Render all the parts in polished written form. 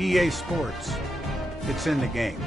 EA Sports. It's in the game.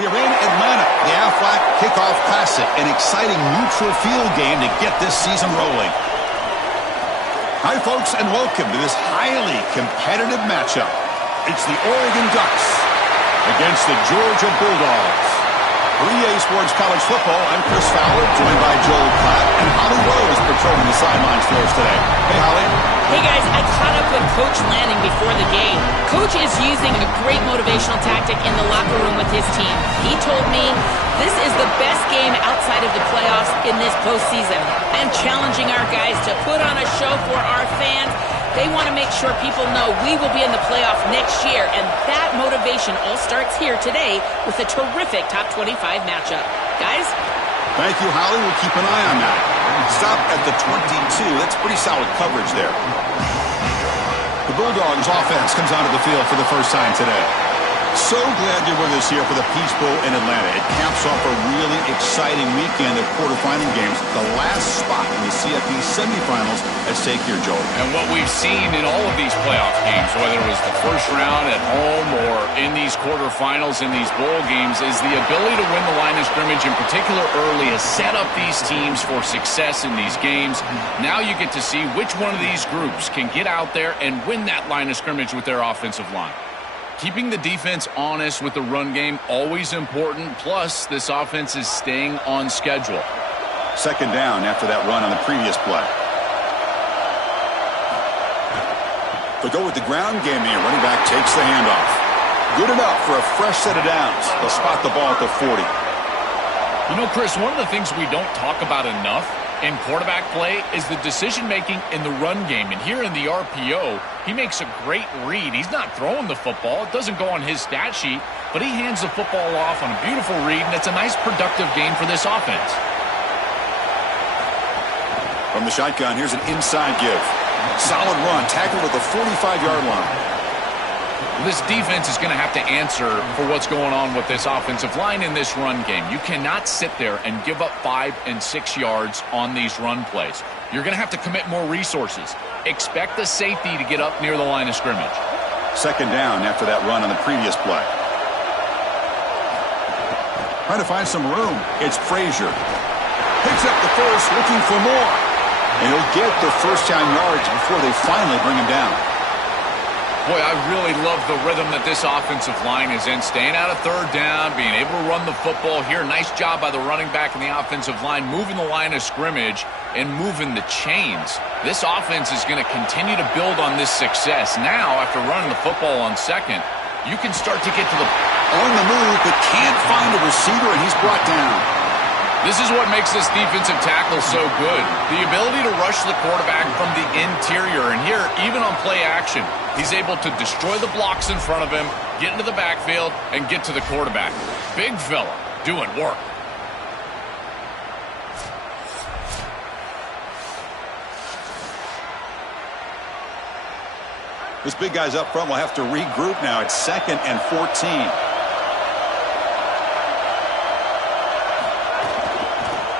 We are in Atlanta, the Aflac Kickoff Classic, an exciting neutral field game to get this season rolling. Hi, folks, and welcome to this highly competitive matchup. It's the Oregon Ducks against the Georgia Bulldogs. For EA Sports College Football, I'm Chris Fowler, joined by Joel Klatt and Holly Rose patrolling the sidelines for us today. Hey, Holly. Hey guys, I caught up with Coach Lanning before the game. Coach is using a great motivational tactic in the locker room with his team. He told me this is the best game outside of the playoffs in this postseason. And challenging our guys to put on a show for our fans. They want to make sure people know we will be in the playoff next year. And that motivation all starts here today with a terrific top 25 matchup. Guys? Thank you, Holly. We'll keep an eye on that. Stop at the 22. That's pretty solid coverage there. The Bulldogs offense comes onto the field for the first time today. So glad you're with us here for the Peach Bowl in Atlanta. It caps off a really exciting weekend of quarterfinal games. The last spot in the CFP semifinals at stake here, Joel. And what we've seen in all of these playoff games, whether it was the first round at home or in these quarterfinals in these bowl games, is the ability to win the line of scrimmage, in particular early, has set up these teams for success in these games. Now you get to see which one of these groups can get out there and win that line of scrimmage with their offensive line. Keeping the defense honest with the run game, always important. Plus, this offense is staying on schedule. Second down after that run on the previous play. They'll go with the ground game here. Running back takes the handoff. Good enough for a fresh set of downs. They'll spot the ball at the 40. You know, Chris, one of the things we don't talk about enough in quarterback play is the decision-making in the run game. And here in the RPO, he makes a great read. He's not throwing the football. It doesn't go on his stat sheet, but he hands the football off on a beautiful read, and it's a nice, productive game for this offense. From the shotgun, here's an inside give. Solid run, tackled at the 45-yard line. This defense is going to have to answer for what's going on with this offensive line in this run game. You cannot sit there and give up 5 and 6 yards on these run plays. You're going to have to commit more resources. Expect the safety to get up near the line of scrimmage. Second down after that run on the previous play. Trying to find some room. It's Frazier. Picks up the first, looking for more. And he'll get the first down yards before they finally bring him down. Boy, I really love the rhythm that this offensive line is in. Staying out of third down, being able to run the football here. Nice job by the running back and the offensive line, moving the line of scrimmage and moving the chains. This offense is going to continue to build on this success. Now, after running the football on second, you can start to get to the on the move, but can't find a receiver, and he's brought down. This is what makes this defensive tackle so good. The ability to rush the quarterback from the interior. And here, even on play action, he's able to destroy the blocks in front of him, get into the backfield, and get to the quarterback. Big fella doing work. This big guy's up front will have to regroup now. It's 2nd and 14.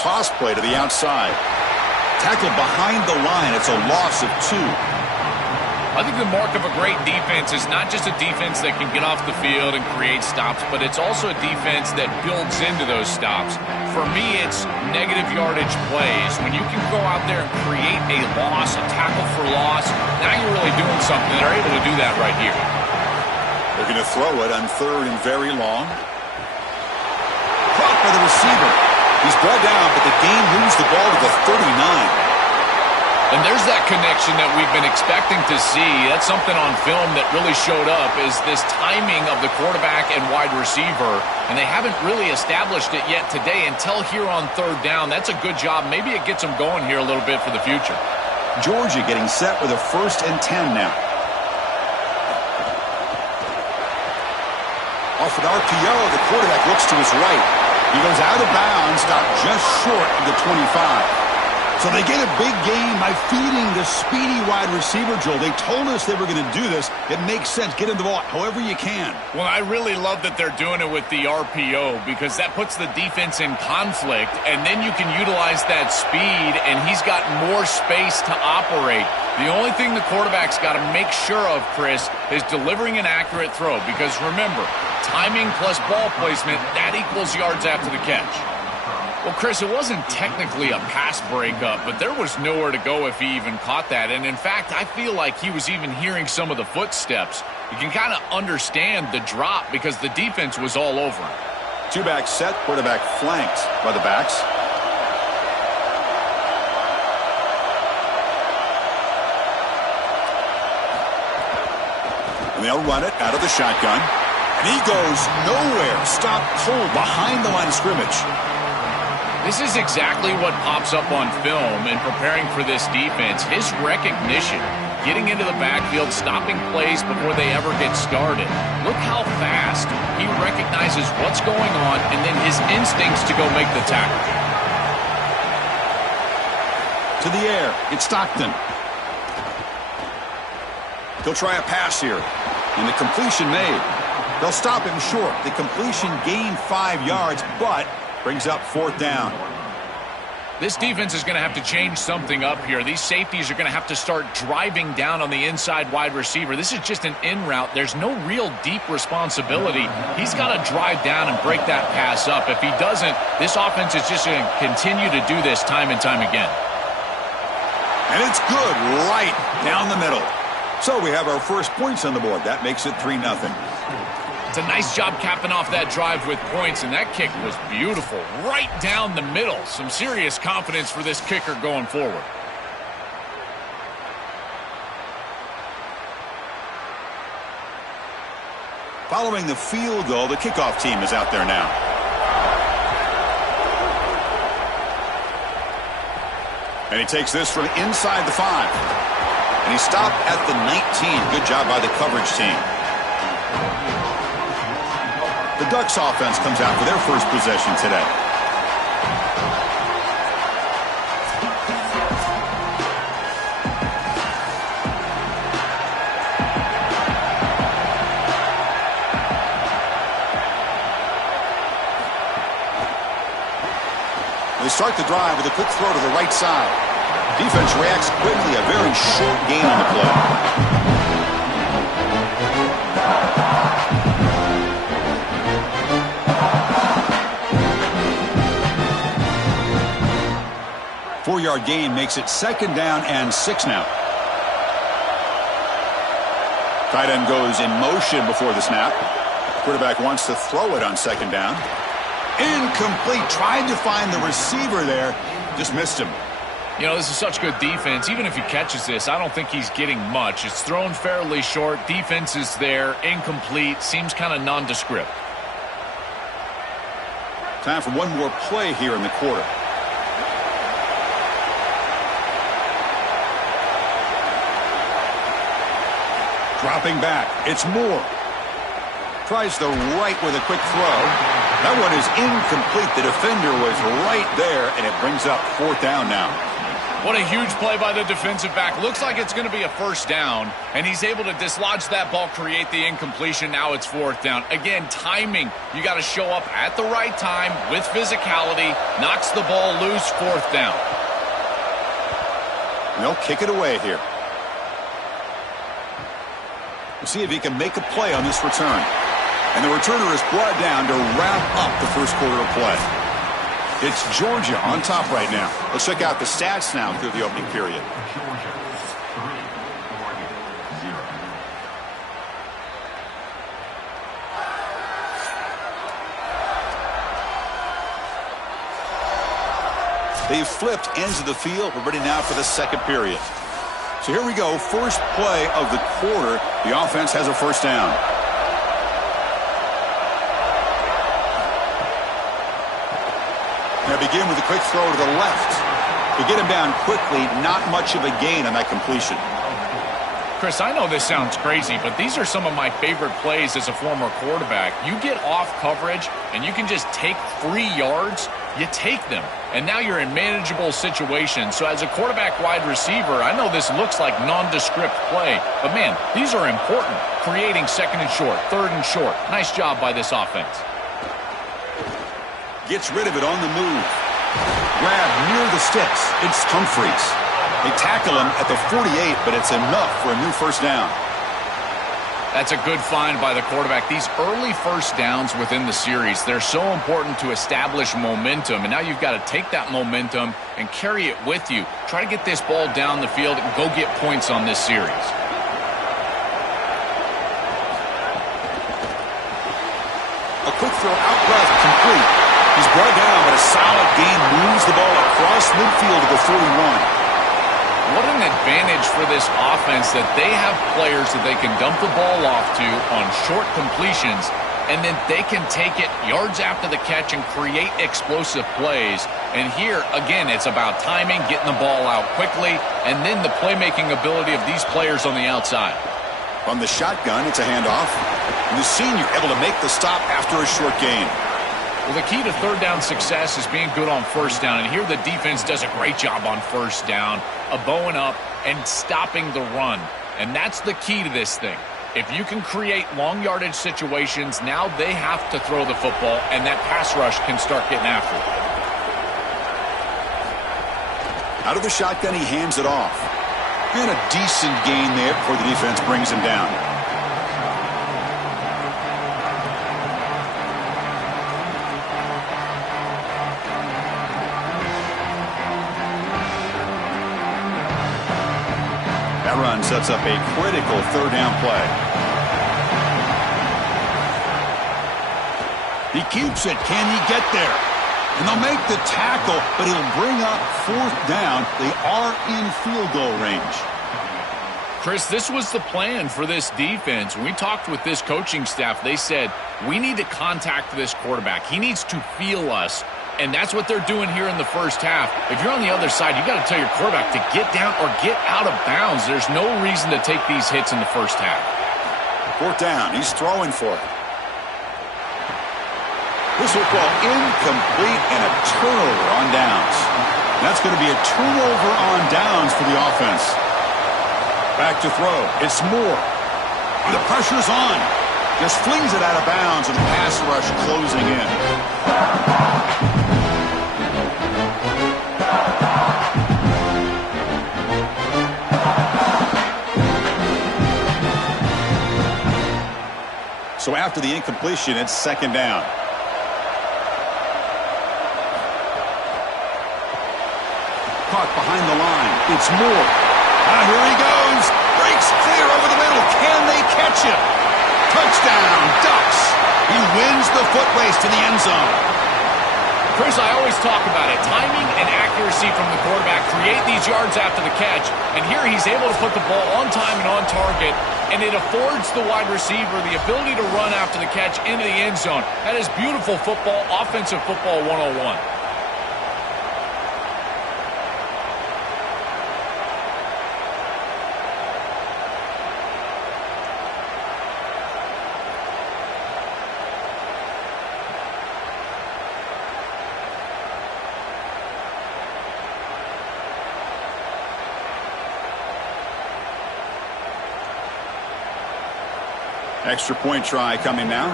Toss play to the outside. Tackled behind the line. It's a loss of 2. I think the mark of a great defense is not just a defense that can get off the field and create stops, but it's also a defense that builds into those stops. For me, it's negative yardage plays. When you can go out there and create a loss, a tackle for loss, now you're really doing something. They're able to do that right here. They're going to throw it on 3rd and very long. Caught by the receiver. He's brought down, but the game moves the ball to the 39. And there's that connection that we've been expecting to see. That's something on film that really showed up, is this timing of the quarterback and wide receiver. And they haven't really established it yet today until here on 3rd down. That's a good job. Maybe it gets them going here a little bit for the future. Georgia getting set with a 1st and 10 now. Off an RPO, the quarterback looks to his right. He goes out of bounds, stopped just short of the 25. So they get a big gain by feeding the speedy wide receiver, Joel. They told us they were going to do this. It makes sense. Get in the ball however you can. Well, I really love that they're doing it with the RPO because that puts the defense in conflict, and then you can utilize that speed, and he's got more space to operate. The only thing the quarterback's got to make sure of, Chris, is delivering an accurate throw because, remember, timing plus ball placement, that equals yards after the catch. Well, Chris, it wasn't technically a pass breakup, but there was nowhere to go if he even caught that. And, in fact, I feel like he was even hearing some of the footsteps. You can kind of understand the drop because the defense was all over him. Two-back set, quarterback flanked by the backs. And they'll run it out of the shotgun. And he goes nowhere. Stopped cold behind the line of scrimmage. This is exactly what pops up on film in preparing for this defense. His recognition, getting into the backfield, stopping plays before they ever get started. Look how fast he recognizes what's going on and then his instincts to go make the tackle. To the air, it's Stockton. He'll try a pass here. And the completion made. They'll stop him short. The completion gained 5 yards, but brings up 4th down. This defense is going to have to change something up here. These safeties are going to have to start driving down on the inside wide receiver. This is just an in route. There's no real deep responsibility. He's got to drive down and break that pass up. If he doesn't, this offense is just going to continue to do this time and time again. And it's good right down the middle. So we have our first points on the board. That makes it 3-0. It's a nice job capping off that drive with points, and that kick was beautiful. Right down the middle. Some serious confidence for this kicker going forward. Following the field goal, the kickoff team is out there now. And he takes this from inside the 5. And he stopped at the 19. Good job by the coverage team. The Ducks offense comes out for their first possession today. They start the drive with a quick throw to the right side. Defense reacts quickly, a very short gain on the play. 4-yard gain makes it 2nd down and 6 now. Tight end goes in motion before the snap. Quarterback wants to throw it on 2nd down. Incomplete. Tried to find the receiver there. Just missed him. You know, this is such good defense. Even if he catches this, I don't think he's getting much. It's thrown fairly short. Defense is there. Incomplete. Seems kind of nondescript. Time for one more play here in the quarter. Dropping back. It's Moore. Tries the right with a quick throw. That one is incomplete. The defender was right there, and it brings up 4th down now. What a huge play by the defensive back. Looks like it's going to be a 1st down, and he's able to dislodge that ball, create the incompletion. Now it's 4th down. Again, timing. You got to show up at the right time with physicality. Knocks the ball loose, 4th down. And they'll kick it away here. We'll see if he can make a play on this return. And the returner is brought down to wrap up the first quarter of play. It's Georgia on top right now. Let's check out the stats now through the opening period. They've flipped ends of the field. We're ready now for the second period. So here we go. First play of the quarter. The offense has a 1st down. Now begin with a quick throw to the left. To get him down quickly, not much of a gain on that completion. Chris, I know this sounds crazy, but these are some of my favorite plays as a former quarterback. You get off coverage, and you can just take free yards. You take them, and now you're in manageable situations. So as a quarterback wide receiver, I know this looks like nondescript play, but, man, these are important. Creating second and short, third and short. Nice job by this offense. Gets rid of it on the move. Grab near the sticks. It's Humphries. They tackle him at the 48, but it's enough for a new first down. That's a good find by the quarterback. These early first downs within the series, they're so important to establish momentum, and now you've got to take that momentum and carry it with you. Try to get this ball down the field and go get points on this series. A quick throw out left, complete. He's brought down, but a solid gain moves the ball across midfield to the 41. What an advantage for this offense that they have players that they can dump the ball off to on short completions, and then they can take it yards after the catch and create explosive plays. And here, again, it's about timing, getting the ball out quickly, and then the playmaking ability of these players on the outside. From the shotgun, it's a handoff. And the senior able to make the stop after a short gain. Well, the key to third down success is being good on first down, and here the defense does a great job on first down of bowing up and stopping the run, and that's the key to this thing. If you can create long yardage situations, now they have to throw the football, and that pass rush can start getting after it. Out of the shotgun, he hands it off. And a decent gain there before the defense brings him down. That run sets up a critical third down play. He keeps it. Can he get there? And they'll make the tackle, but he'll bring up fourth down. They are in field goal range. Chris, this was the plan for this defense. When we talked with this coaching staff, they said, we need to contact this quarterback. He needs to feel us. And that's what they're doing here in the first half. If you're on the other side, you got to tell your quarterback to get down or get out of bounds. There's no reason to take these hits in the first half. Fourth down. He's throwing for it. This will ball incomplete and a turnover on downs. That's going to be a turnover on downs for the offense. Back to throw. It's Moore. The pressure's on. Just flings it out of bounds and the pass rush closing in. So after the incompletion, it's second down. Caught behind the line. It's Moore. Here he goes. Breaks clear over the middle. Can they catch him? Touchdown, Ducks. He wins the foot race to the end zone. Chris, I always talk about it. Timing and accuracy from the quarterback create these yards after the catch. And here he's able to put the ball on time and on target. And it affords the wide receiver the ability to run after the catch into the end zone. That is beautiful football, offensive football 101. Extra point try coming now.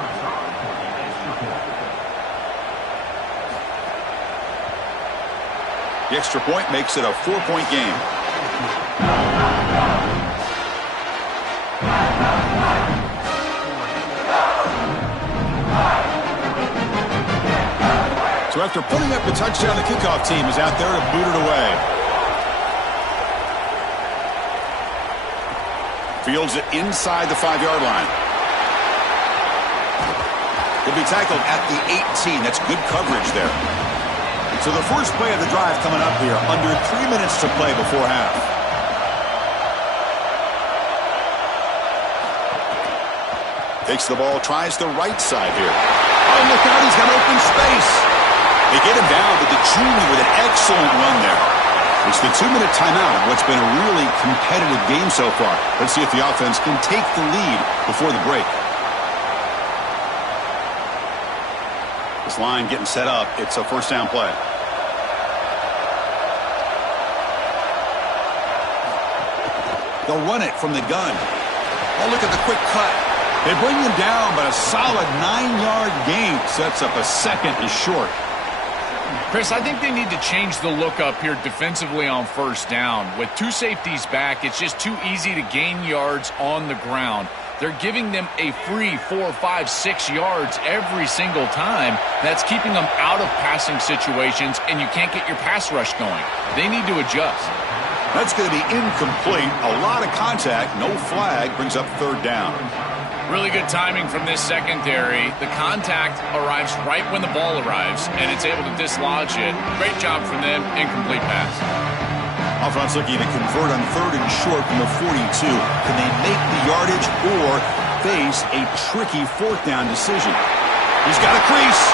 The extra point makes it a 4-point game. So after putting up the touchdown, the kickoff team is out there to boot it away. Fields it inside the 5-yard line. He'll be tackled at the 18. That's good coverage there. So the first play of the drive coming up here. Under 3 minutes to play before half. Takes the ball, tries the right side here. Oh, look out, he's got open space. They get him down, but the junior with an excellent run there. It's the 2-minute timeout of what's been a really competitive game so far. Let's see if the offense can take the lead before the break. This line getting set up. It's a first down play. They'll run it from the gun. Oh, look at the quick cut. They bring him down, but a solid 9-yard gain sets up a second and short. Chris, I think they need to change the look up here defensively on first down. With two safeties back, it's just too easy to gain yards on the ground. They're giving them a free 4, 5, 6 yards every single time. That's keeping them out of passing situations, and you can't get your pass rush going. They need to adjust. That's going to be incomplete. A lot of contact. No flag. Brings up third down. Really good timing from this secondary. The contact arrives right when the ball arrives, and it's able to dislodge it. Great job from them. Incomplete pass. Offense looking to convert on third and short from the 42. Can they make the yardage or face a tricky fourth down decision? He's got a crease.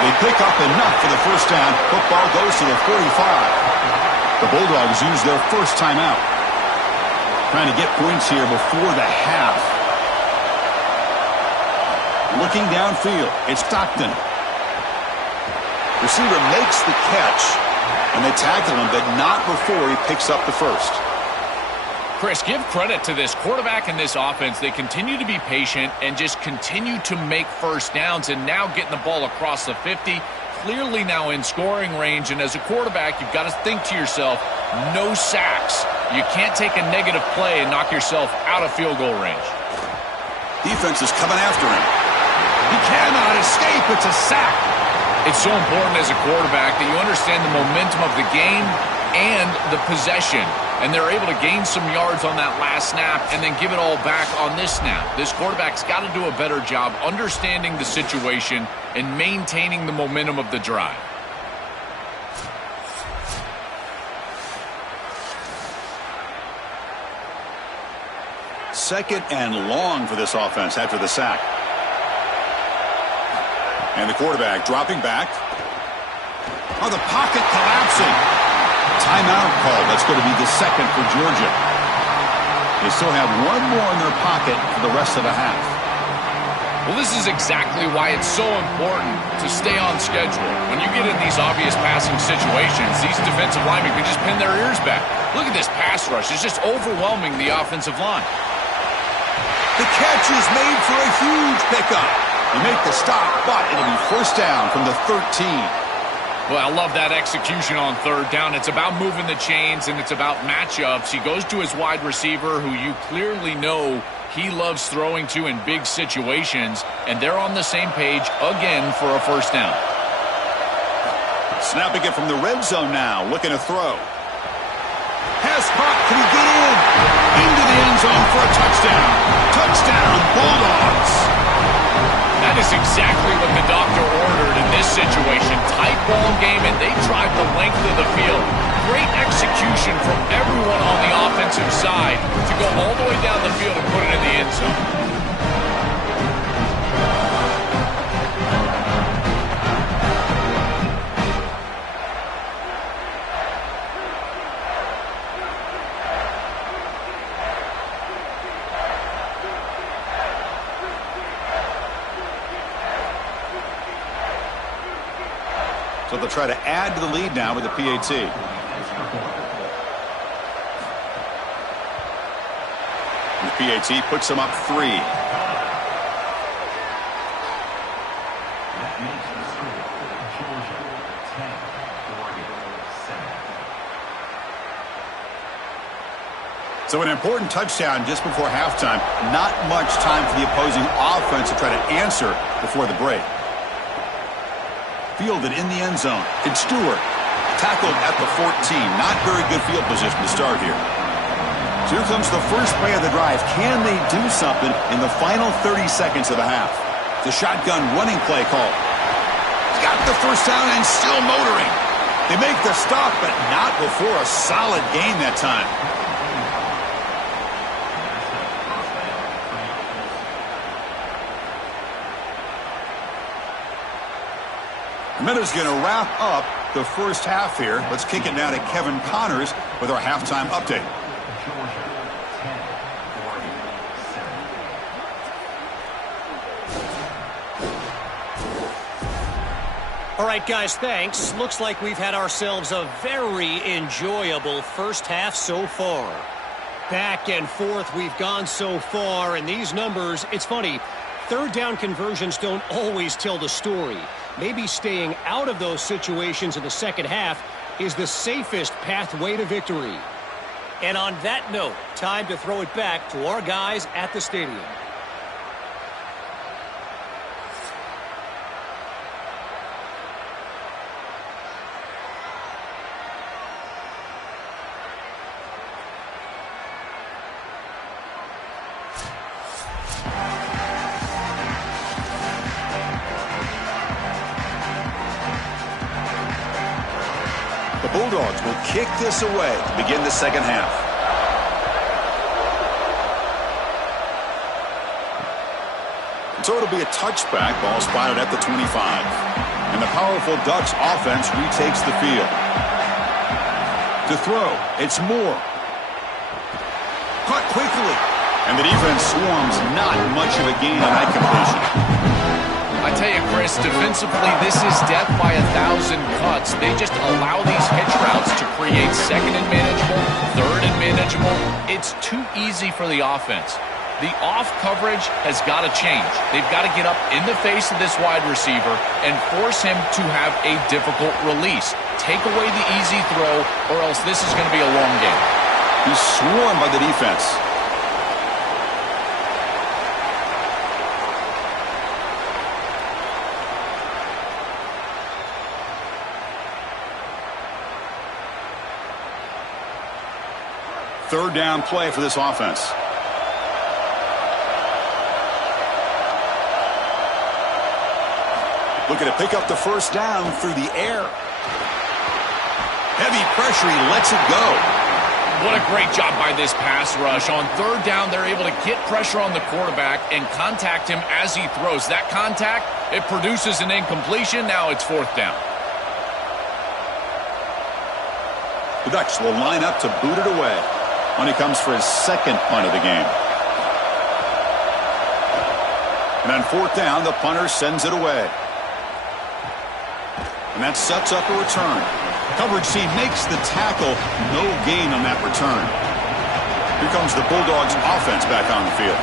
They pick up enough for the first down. Football goes to the 45. The Bulldogs use their first timeout. Trying to get points here before the half. Looking downfield, it's Stockton. Receiver makes the catch, and they tackle him, but not before he picks up the first. Chris, give credit to this quarterback and this offense. They continue to be patient and just continue to make first downs, and now getting the ball across the 50, clearly now in scoring range. And as a quarterback, you've got to think to yourself, no sacks. You can't take a negative play and knock yourself out of field goal range. Defense is coming after him. He cannot escape. It's a sack. It's so important as a quarterback that you understand the momentum of the game and the possession. And they're able to gain some yards on that last snap and then give it all back on this snap. This quarterback's got to do a better job understanding the situation and maintaining the momentum of the drive. Second and long for this offense after the sack. And the quarterback dropping back. Oh, the pocket collapsing. Timeout call. That's going to be the second for Georgia. They still have one more in their pocket for the rest of the half. Well, this is exactly why it's so important to stay on schedule. When you get in these obvious passing situations, these defensive linemen can just pin their ears back. Look at this pass rush. It's just overwhelming the offensive line. The catch is made for a huge pickup. They make the stop, but it'll be first down from the 13. Well, I love that execution on third down. It's about moving the chains, and it's about matchups. He goes to his wide receiver, who you clearly know he loves throwing to in big situations, and they're on the same page again for a first down. Snapping it from the red zone now, looking to throw. Pass caught. Can he get in? Into the end zone for a touchdown. Touchdown, Bulldogs. That is exactly what the doctor ordered in this situation. Tight ball game, and they drive the length of the field. Great execution from everyone on the offensive side to go all the way down the field and put it in the end zone. So they'll try to add to the lead now with the PAT. And the PAT puts them up 3. So an important touchdown just before halftime. Not much time for the opposing offense to try to answer before the break. Fielded in the end zone. It's Stewart. Tackled at the 14. Not very good field position to start here. So here comes the first play of the drive. Can they do something in the final 30 seconds of the half? The shotgun running play call. He's got the first down and still motoring. They make the stop, but not before a solid gain that time. Minute's going to wrap up the first half here. Let's kick it now to Kevin Connors with our halftime update. All right, guys, thanks. Looks like we've had ourselves a very enjoyable first half so far. Back and forth we've gone so far, and these numbers, it's funny, third down conversions don't always tell the story. Maybe staying out of those situations in the second half is the safest pathway to victory. And on that note, time to throw it back to our guys at the stadium. The Bulldogs will kick this away to begin the second half. So it'll be a touchback, ball spotted at the 25. And the powerful Ducks offense retakes the field. To throw, it's Moore. Caught quickly. And the defense swarms, not much of a gain on that completion. I tell you, Chris, defensively, this is death by 1,000 cuts. They just allow these hitch routes to create second and manageable, third and manageable. It's too easy for the offense. The off coverage has got to change. They've got to get up in the face of this wide receiver and force him to have a difficult release. Take away the easy throw, or else this is going to be a long game. He's swarmed by the defense. Third down play for this offense. Looking to pick up the first down through the air. Heavy pressure, he lets it go. What a great job by this pass rush. On third down, they're able to get pressure on the quarterback and contact him as he throws. That contact, it produces an incompletion. Now it's fourth down. The Ducks will line up to boot it away when he comes for his second punt of the game. And on fourth down, the punter sends it away. And that sets up a return. Coverage C makes the tackle. No gain on that return. Here comes the Bulldogs offense back on the field.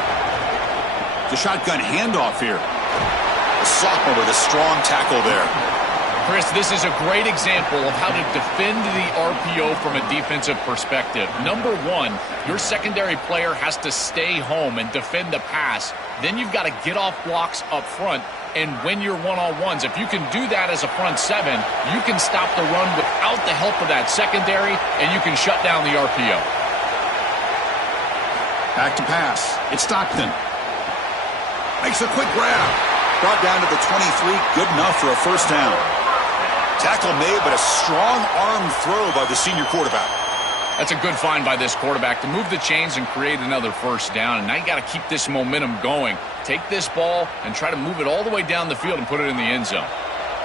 The shotgun handoff here. The sophomore with a strong tackle there. Chris, this is a great example of how to defend the RPO from a defensive perspective. Number one, your secondary player has to stay home and defend the pass. Then you've got to get off blocks up front and win your one-on-ones. If you can do that as a front seven, you can stop the run without the help of that secondary, and you can shut down the RPO. Back to pass. It's Stockton. Makes a quick grab. Brought down to the 23. Good enough for a first down. Tackle made, but a strong arm throw by the senior quarterback. That's a good find by this quarterback to move the chains and create another first down. And now you got to keep this momentum going. Take this ball and try to move it all the way down the field and put it in the end zone.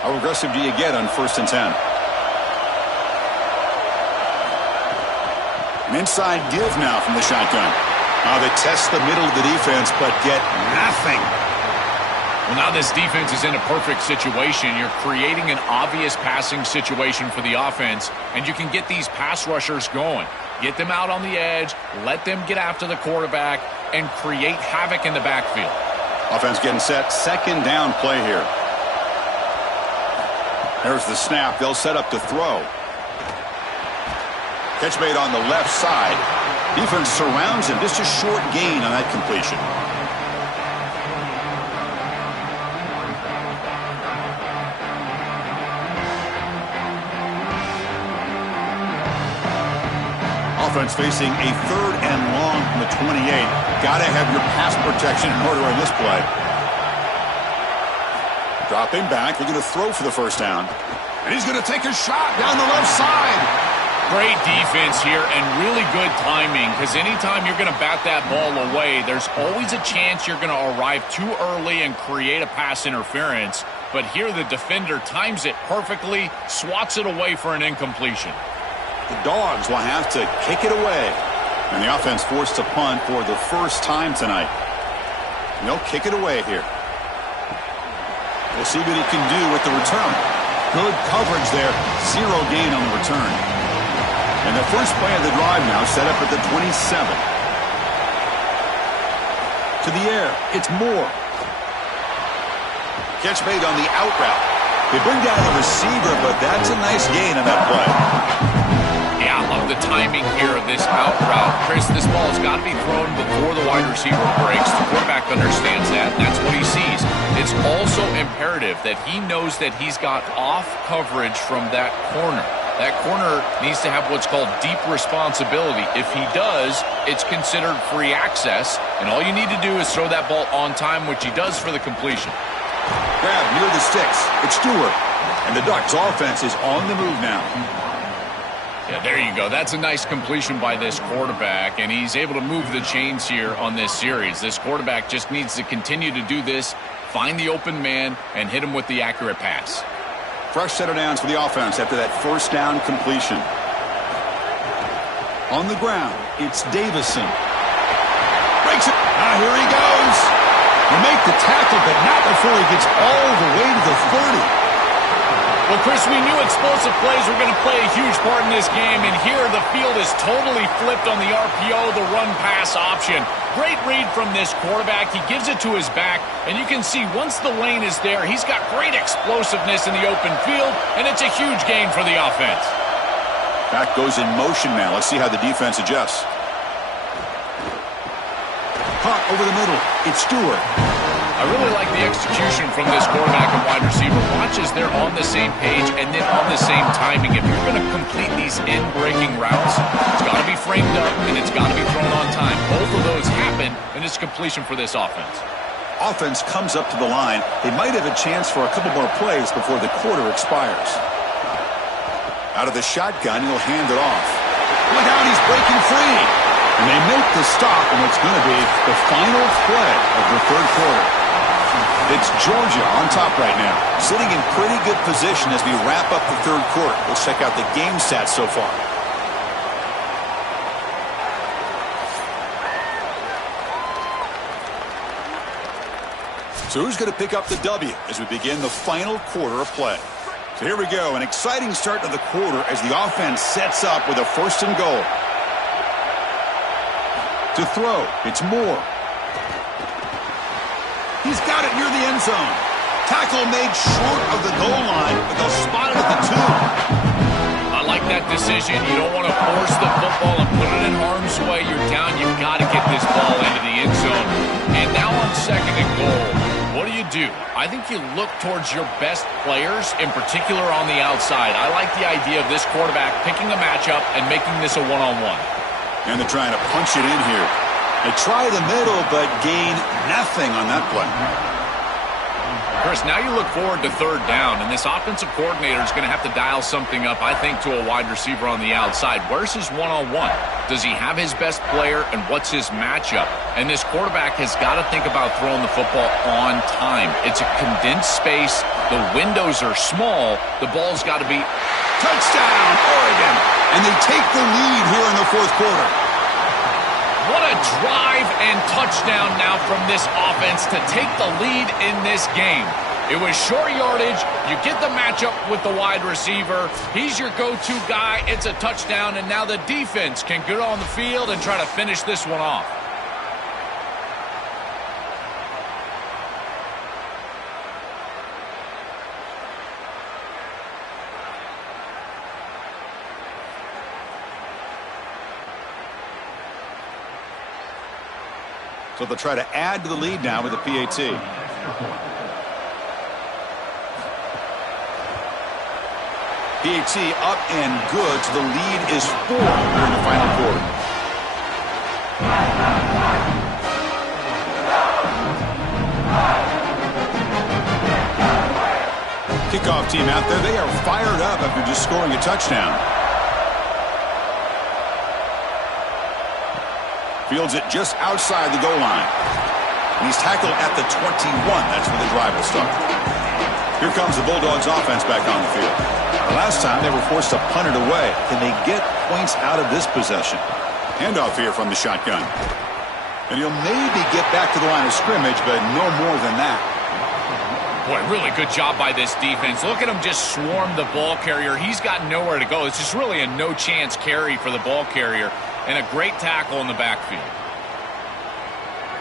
How aggressive do you get on 1st and 10? An inside give now from the shotgun. They test the middle of the defense, but get nothing. Well, now this defense is in a perfect situation. You're creating an obvious passing situation for the offense, and you can get these pass rushers going. Get them out on the edge, let them get after the quarterback, and create havoc in the backfield. Offense getting set. Second down play here. There's the snap. They'll set up to throw. Catch made on the left side. Defense surrounds him. Just a short gain on that completion. Offense facing a third and long from the 28. Got to have your pass protection in order on this play. Dropping back, looking to throw for the first down. And he's going to take a shot down the left side. Great defense here and really good timing, because anytime you're going to bat that ball away, there's always a chance you're going to arrive too early and create a pass interference. But here the defender times it perfectly, swats it away for an incompletion. The Dogs will have to kick it away. And the offense forced to punt for the first time tonight. And they'll kick it away here. We'll see what he can do with the return. Good coverage there. 0 gain on the return. And the first play of the drive now set up at the 27. To the air. It's Moore. Catch made on the out route. They bring down the receiver, but that's a nice gain on that play. Yeah, I love the timing here of this out route. Chris, this ball's got to be thrown before the wide receiver breaks. The quarterback understands that, and that's what he sees. It's also imperative that he knows that he's got off coverage from that corner. That corner needs to have what's called deep responsibility. If he does, it's considered free access, and all you need to do is throw that ball on time, which he does for the completion. Grab near the sticks. It's Stewart. And the Ducks offense is on the move now. Yeah, there you go. That's a nice completion by this quarterback, and he's able to move the chains here on this series. This quarterback just needs to continue to do this, find the open man, and hit him with the accurate pass. Fresh set of downs for the offense after that first down completion. On the ground, it's Davison. Breaks it. Here he goes. They make the tackle, but not before he gets all the way to the 30. Well, Chris, we knew explosive plays were going to play a huge part in this game, and here the field is totally flipped on the RPO, the run-pass option. Great read from this quarterback. He gives it to his back, and you can see once the lane is there, he's got great explosiveness in the open field, and it's a huge gain for the offense. Back goes in motion now. Let's see how the defense adjusts. Caught over the middle. It's Stewart. I really like the execution from this quarterback and wide receiver. Watch as they're on the same page and then on the same timing. If you're going to complete these in-breaking routes, it's got to be framed up and it's got to be thrown on time. Both of those happen, and it's completion for this offense. Offense comes up to the line. They might have a chance for a couple more plays before the quarter expires. Out of the shotgun, he'll hand it off. Look out, he's breaking free. And they make the stop in what's going to be the final play of the third quarter. It's Georgia on top right now, sitting in pretty good position as we wrap up the third quarter. Let's check out the game stats so far. So who's going to pick up the W as we begin the final quarter of play? So here we go, an exciting start to the quarter as the offense sets up with a 1st and goal. To throw, it's Moore. He's got it near the end zone. Tackle made short of the goal line, but they'll spot it at the 2. I like that decision. You don't want to force the football and put it in harm's way. You're down. You've got to get this ball into the end zone. And now on 2nd and goal, what do? I think you look towards your best players, in particular on the outside. I like the idea of this quarterback picking a matchup and making this a one-on-one. And they're trying to punch it in here. They try the middle, but gain nothing on that play. Chris, now you look forward to 3rd down, and this offensive coordinator is going to have to dial something up, I think, to a wide receiver on the outside. Where's his one-on-one? Does he have his best player, and what's his matchup? And this quarterback has got to think about throwing the football on time. It's a condensed space. The windows are small. The ball's got to be touchdown, Oregon. And they take the lead here in the 4th quarter. What a drive and touchdown now from this offense to take the lead in this game. It was short yardage. You get the matchup with the wide receiver. He's your go-to guy. It's a touchdown, and now the defense can get on the field and try to finish this one off. So they'll try to add to the lead now with the PAT. PAT up and good, so the lead is 4 during the final quarter. Kickoff team out there, they are fired up after just scoring a touchdown. Fields it just outside the goal line. And he's tackled at the 21. That's where the drive will start. Here comes the Bulldogs offense back on the field. The last time they were forced to punt it away. Can they get points out of this possession? Handoff here from the shotgun. And he'll maybe get back to the line of scrimmage, but no more than that. Boy, really good job by this defense. Look at him just swarm the ball carrier. He's got nowhere to go. It's just really a no-chance carry for the ball carrier, and a great tackle in the backfield.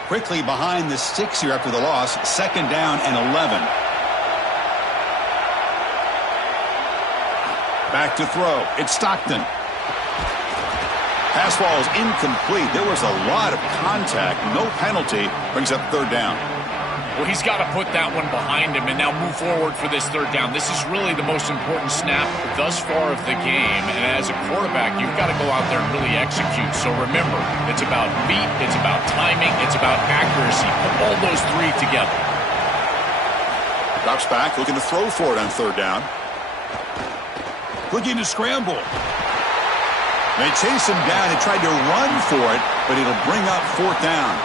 Quickly behind the sticks here after the loss. 2nd down and 11. Back to throw. It's Stockton. Pass ball is incomplete. There was a lot of contact. No penalty. Brings up 3rd down. Well, he's got to put that one behind him and now move forward for this 3rd down. This is really the most important snap thus far of the game. And as a quarterback, you've got to go out there and really execute. So remember, it's about beat, it's about timing, it's about accuracy. Put all those 3 together. Drops back, looking to throw for it on 3rd down. Looking to scramble. They chase him down and tried to run for it, but it'll bring up 4th down.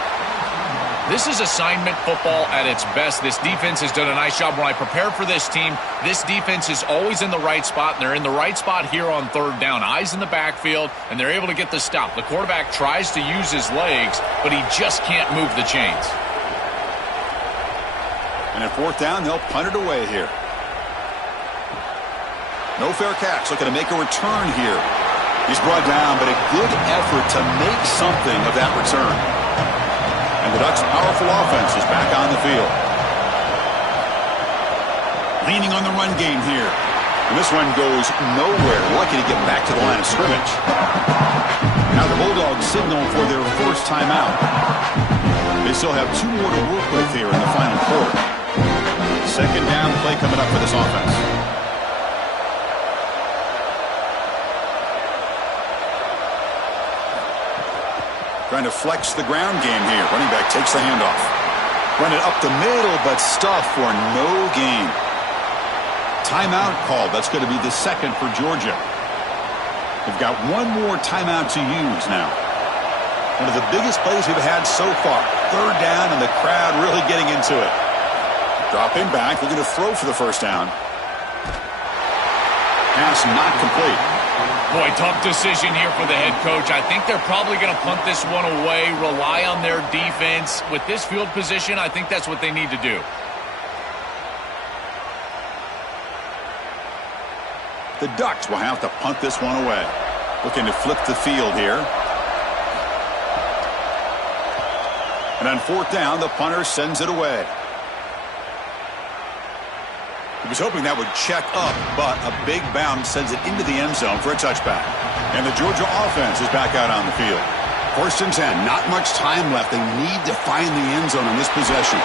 This is assignment football at its best. This defense has done a nice job. When I prepare for this team, this defense is always in the right spot, and they're in the right spot here on 3rd down. Eyes in the backfield, and they're able to get the stop. The quarterback tries to use his legs, but he just can't move the chains. And at 4th down, they'll punt it away here. No fair catch. Looking to make a return here. He's brought down, but a good effort to make something of that return. And the Ducks' powerful offense is back on the field. Leaning on the run game here. And this run goes nowhere. Lucky to get back to the line of scrimmage. Now the Bulldogs signal for their first timeout. They still have 2 more to work with here in the final quarter. 2nd down play coming up for this offense. Trying to flex the ground game here. Running back takes the handoff. Run it up the middle, but stuff for no gain. Timeout called. That's going to be the 2nd for Georgia. They've got 1 more timeout to use now. One of the biggest plays we've had so far. 3rd down, and the crowd really getting into it. Dropping back, looking to throw for the 1st down. Pass not complete. Boy, tough decision here for the head coach. I think they're probably going to punt this one away, rely on their defense. With this field position, I think that's what they need to do. The Ducks will have to punt this one away. Looking to flip the field here. And on 4th down, the punter sends it away. He was hoping that would check up, but a big bounce sends it into the end zone for a touchback. And the Georgia offense is back out on the field. 1st and 10, not much time left. They need to find the end zone on this possession.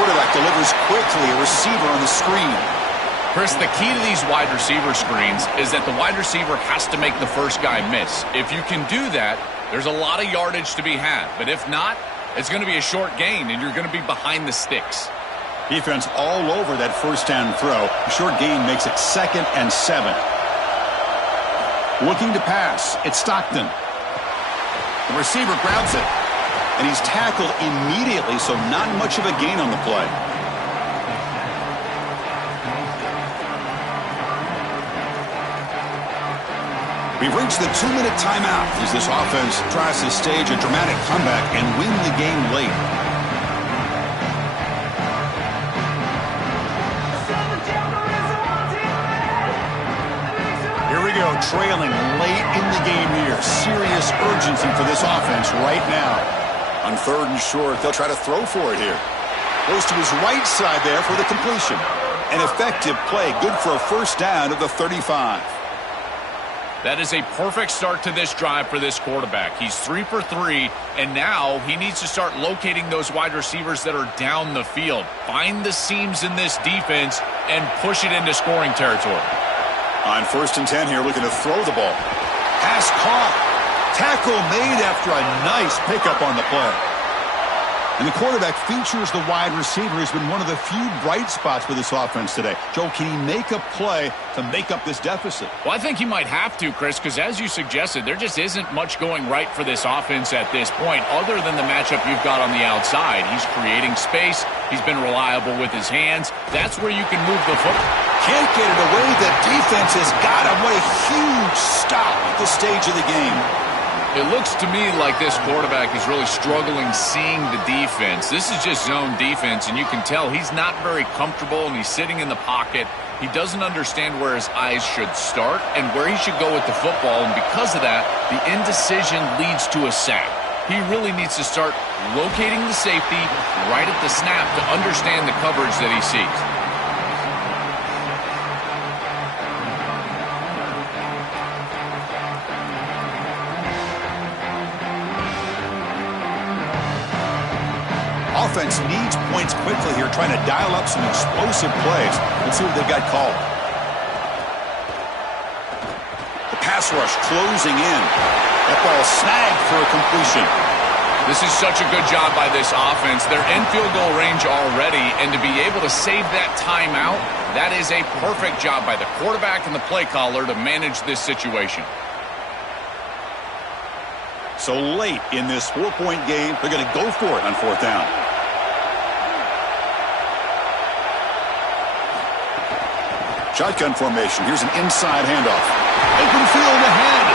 Quarterback delivers quickly, a receiver on the screen. Chris, the key to these wide receiver screens is that the wide receiver has to make the first guy miss. If you can do that, there's a lot of yardage to be had. But if not, it's going to be a short gain, and you're going to be behind the sticks. Defense all over that 1st down throw. A short gain makes it 2nd and 7. Looking to pass. It's Stockton. The receiver grabs it. And he's tackled immediately, so not much of a gain on the play. We've reached the 2-minute timeout as this offense tries to stage a dramatic comeback and win the game late. Trailing late in the game here. Serious urgency for this offense right now. On 3rd and short, they'll try to throw for it here. Goes to his right side there for the completion. An effective play. Good for a 1st down of the 35. That is a perfect start to this drive for this quarterback. He's 3 for 3, and now he needs to start locating those wide receivers that are down the field. Find the seams in this defense and push it into scoring territory. On 1st and 10 here, looking to throw the ball. Pass caught. Tackle made after a nice pickup on the play. And the quarterback features the wide receiver who's been one of the few bright spots with this offense today. Joe, can he make a play to make up this deficit? Well, I think he might have to, Chris, because as you suggested, there just isn't much going right for this offense at this point other than the matchup you've got on the outside. He's creating space. He's been reliable with his hands. That's where you can move the football. Can't get it away. The defense has got him. What a huge stop at this stage of the game. It looks to me like this quarterback is really struggling seeing the defense. This is just zone defense, and you can tell he's not very comfortable, and he's sitting in the pocket. He doesn't understand where his eyes should start and where he should go with the football, and because of that, the indecision leads to a sack. He really needs to start locating the safety right at the snap to understand the coverage that he sees. Offense needs points quickly here, trying to dial up some explosive plays. Let's see what they've got called. The pass rush closing in. That ball snagged for a completion. This is such a good job by this offense. They're in field goal range already, and to be able to save that timeout, that is a perfect job by the quarterback and the play caller to manage this situation. So late in this 4-point game, they're going to go for it on 4th down. Shotgun formation. Here's an inside handoff. Open field ahead.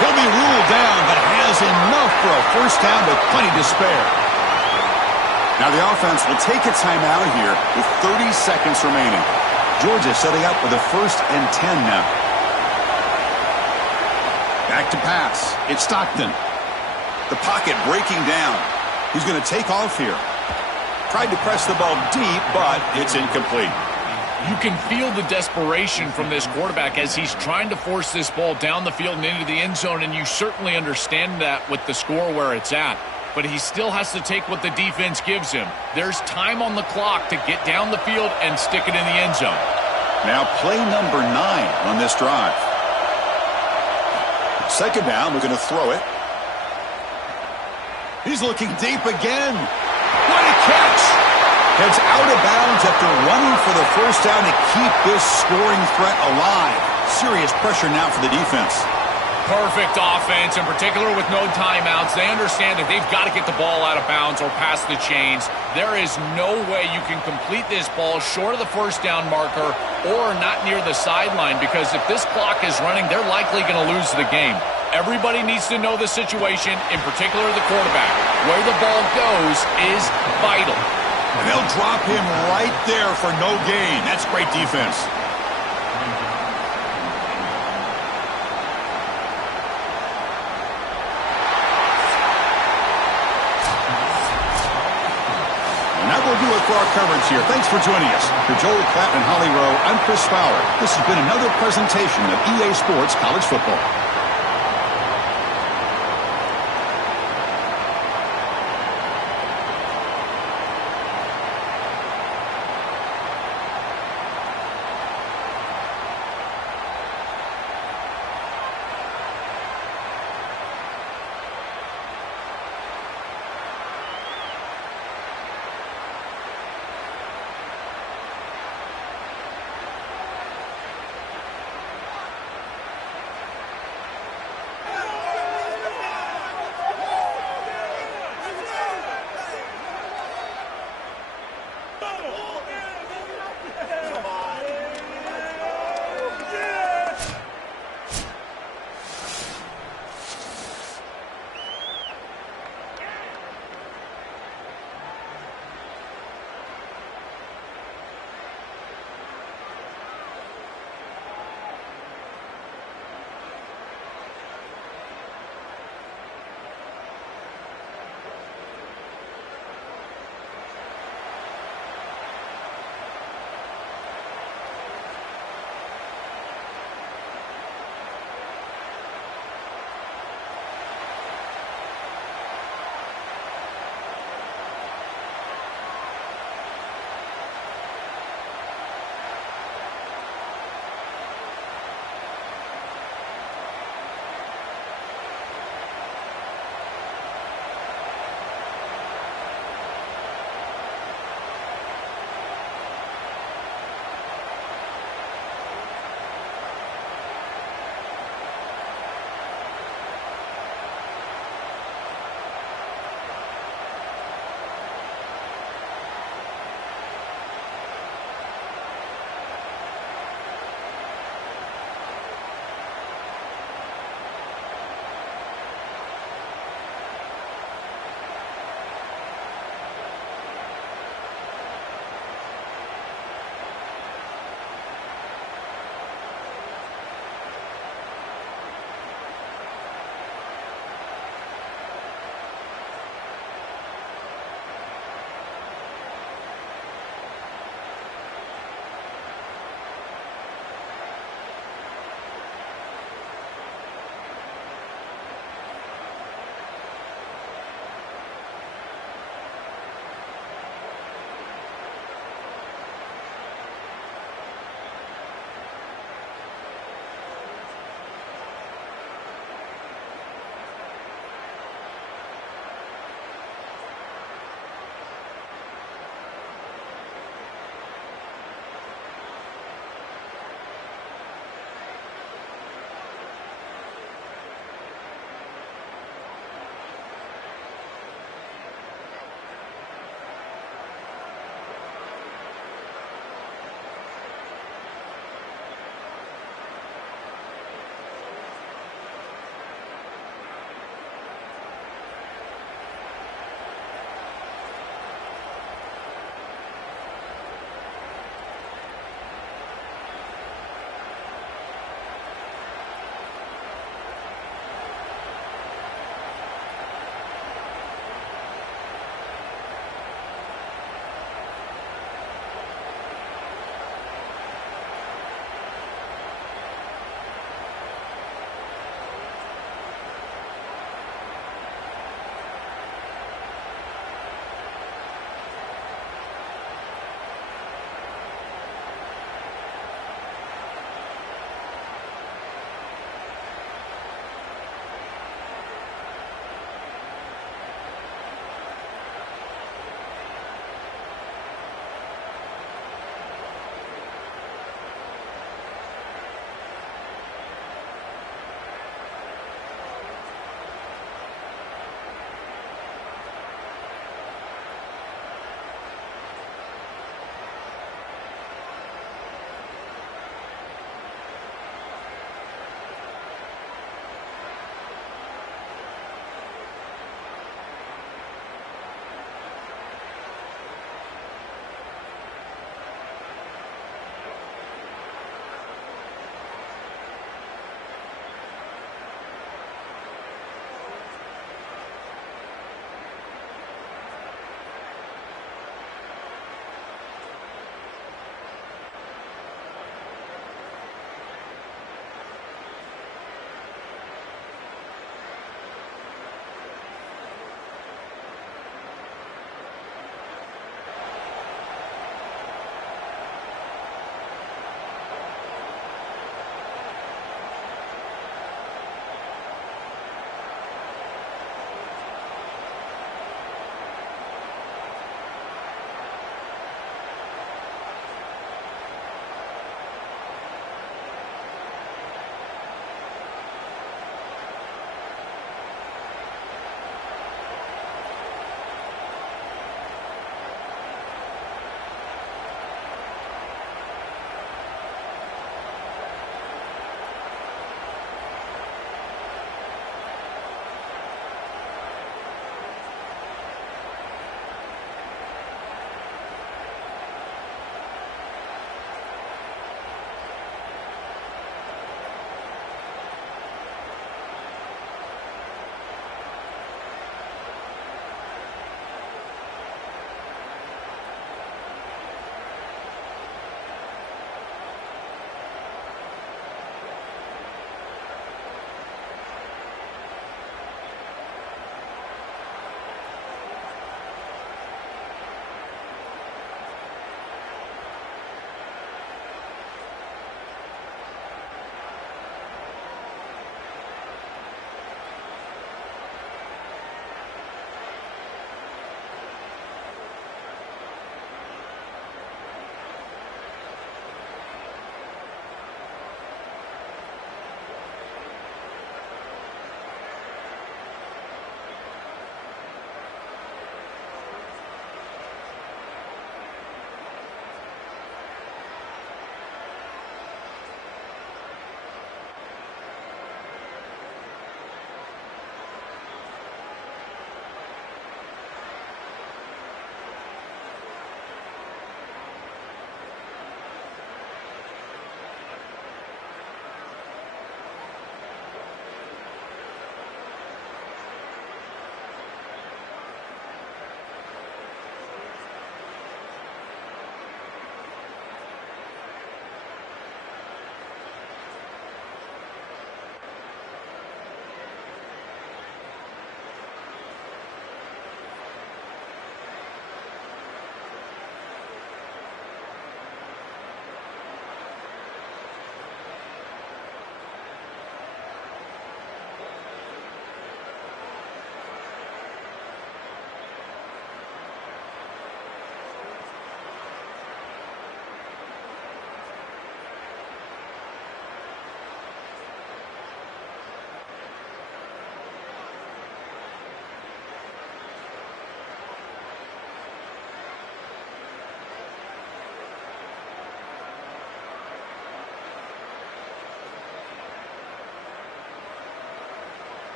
He'll be ruled down, but has enough for a first down with plenty to spare. Now the offense will take a timeout here with 30 seconds remaining. Georgia setting up with a 1st and 10 now. Back to pass. It's Stockton. The pocket breaking down. He's going to take off here. Tried to press the ball deep, but it's incomplete. You can feel the desperation from this quarterback as he's trying to force this ball down the field and into the end zone, and you certainly understand that with the score where it's at. But he still has to take what the defense gives him. There's time on the clock to get down the field and stick it in the end zone. Now play number 9 on this drive. 2nd down, we're going to throw it. He's looking deep again. What a catch! Heads out of bounds after running for the first down to keep this scoring threat alive. Serious pressure now for the defense. Perfect offense, in particular with no timeouts. They understand that they've got to get the ball out of bounds or past the chains. There is no way you can complete this ball short of the first down marker or not near the sideline, because if this clock is running, they're likely going to lose the game. Everybody needs to know the situation, in particular the quarterback. Where the ball goes is vital. And they'll drop him right there for no gain. That's great defense. And that will do it for our coverage here. Thanks for joining us. For Joel Klatt and Holly Rowe, I'm Chris Fowler. This has been another presentation of EA Sports College Football.